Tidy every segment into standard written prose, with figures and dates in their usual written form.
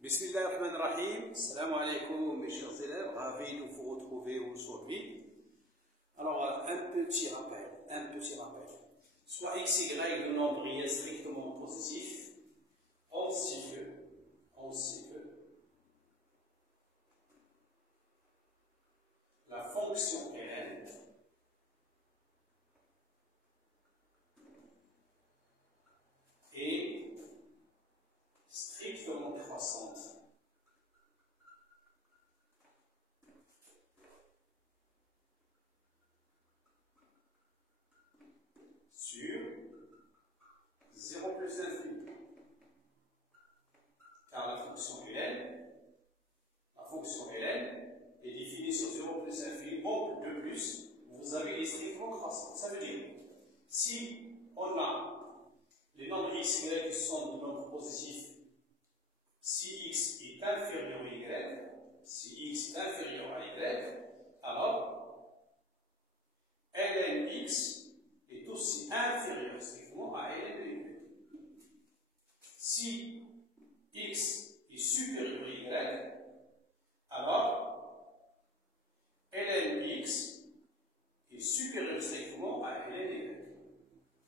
Bismillahirrahmanirrahim. Salam alaikum mes chers élèves, ravi de vous retrouver aujourd'hui. Alors un petit rappel. Soit x, y, le nombre y est strictement positif, on sait que la fonction ln est strictement croissante. Sur 0 plus infini. Car la fonction ln est définie sur 0 plus infini. Donc, de plus, vous avez les strictement croissantes. Ça veut dire, si on a les nombres x, y qui sont des nombres positifs, si x est inférieur à y, alors ln x est aussi inférieur strictement à ln de y. Si x est supérieur à y, alors ln x est supérieur strictement à ln de y.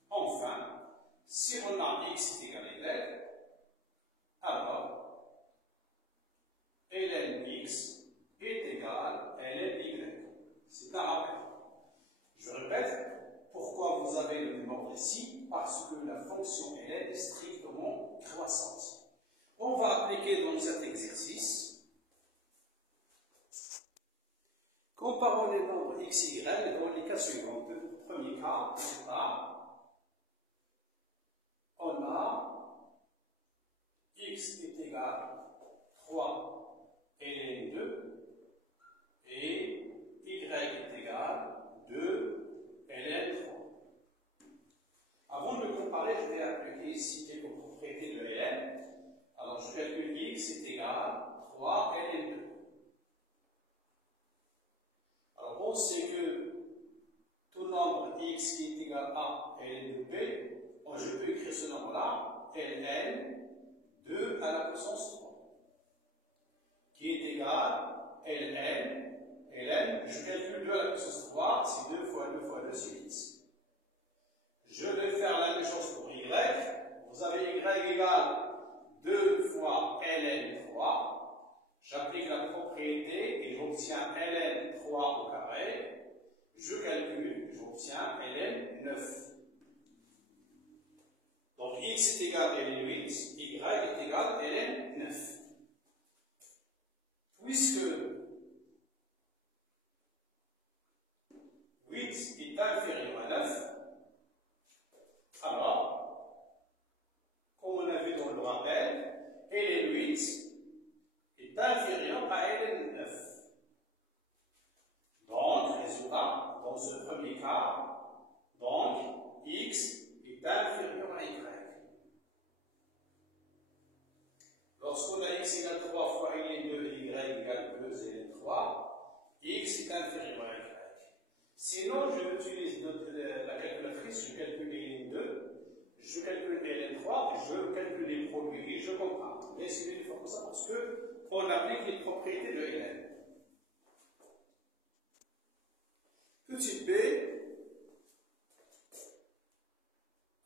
Enfin, si on a x est égal à y, alors ln x est égal à ln y. C'est un rappel. Je répète, pourquoi vous avez le nombre ici? Parce que la fonction ln est strictement croissante. On va appliquer donc cet exercice. Comparons les nombres x, y dans les cas suivants. Le premier cas, on a x est égal à 3 ln 2 et y est égal à 2 ln 3. Avant de le comparer, je vais appliquer ici quelques propriétés de ln. Alors je calcule x est égal à 3 ln 2. Alors on sait que tout nombre x qui est égal à ln de p, je peux écrire ce nombre-là, ln 2 à la puissance 3, qui est égal à ln, je calcule 2 à la puissance 3, c'est 2 fois 2 fois 2, c'est 10. Je vais faire la même chose pour y. Vous avez y égale 2 fois ln 3. J'applique la propriété et j'obtiens ln 3 au carré. Je calcule, j'obtiens ln 9. Donc x est égal à ln 8, y est égal à ln 9. Puisque 8 est inférieur à 9, alors, comme on a vu dans le rappel, ln 8 est inférieur à ln 9. Donc, résultat, dans ce premier cas, donc, x est inférieur à y. Lorsqu'on a x égale 3 fois ln 2 et y égale 2 ln 3, x est inférieur à y. Sinon, je utilise la calculatrice, je calcule ln 2, je calcule ln 3, je calcule les produits et je compare. Mais c'est une fois comme ça parce qu'on applique les propriétés de ln. Petit b,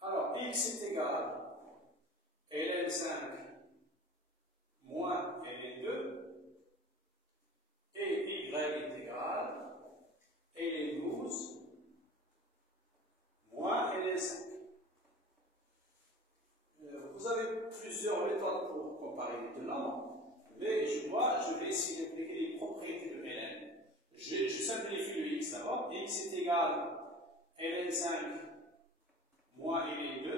alors x est égal à ln 5 moins ln 2 et y est égal à ln 12 moins ln 5. Vous avez plusieurs méthodes pour comparer les deux nombres, mais je vais essayer d'appliquer les propriétés de ln. Je simplifie le x d'abord. X est égal à ln 5 moins ln 2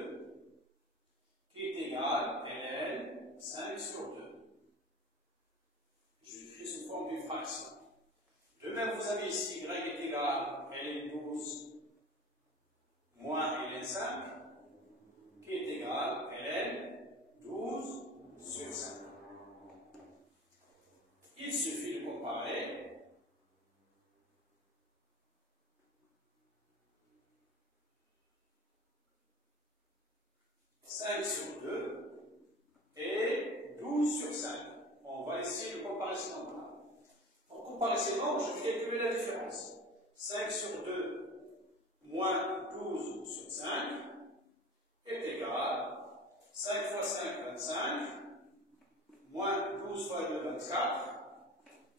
qui est égal à ln 5 sur 2. Je l'écris sous forme d'une fraction. De même, vous avez ici y est égal à ln 12 moins ln 5 qui est égal à ln 12 sur 5. Il suffit de comparer. 5 sur 2 et 12 sur 5. On va essayer de comparer ces nombres-là. Pour comparer ces nombres, je vais calculer la différence. 5 sur 2 moins 12 sur 5 est égal 5 fois 5, 25, moins 12 fois 2, 24,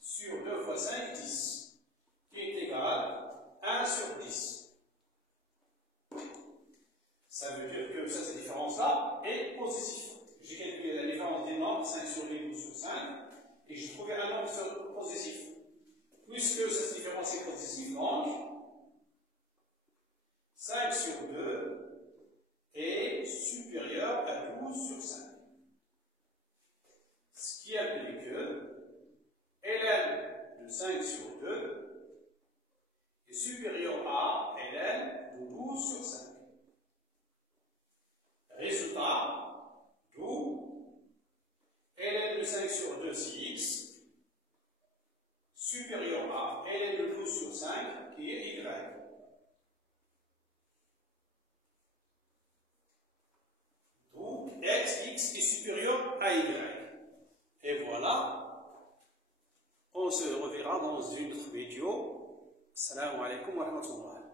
sur 2 fois 5, 10, qui est égal 1 sur 10. Ça veut dire que cette différence-là est positive. J'ai calculé la différence des nombres, 5 sur 2, 12 sur 5, et j'ai trouvé un nombre positif. Puisque cette différence est positive, donc 5 sur 2 est supérieur à 12 sur 5. Ce qui implique que ln de 5 sur 2 est supérieur à ln de 12 sur 5. Résultat, d'où ln de 5 sur 2, c'est x, supérieur à ln de 12 sur 5, qui est y. Donc, x est supérieur à y. Et voilà, on se reverra dans une autre vidéo. Assalamu alaikum wa rahmatullah.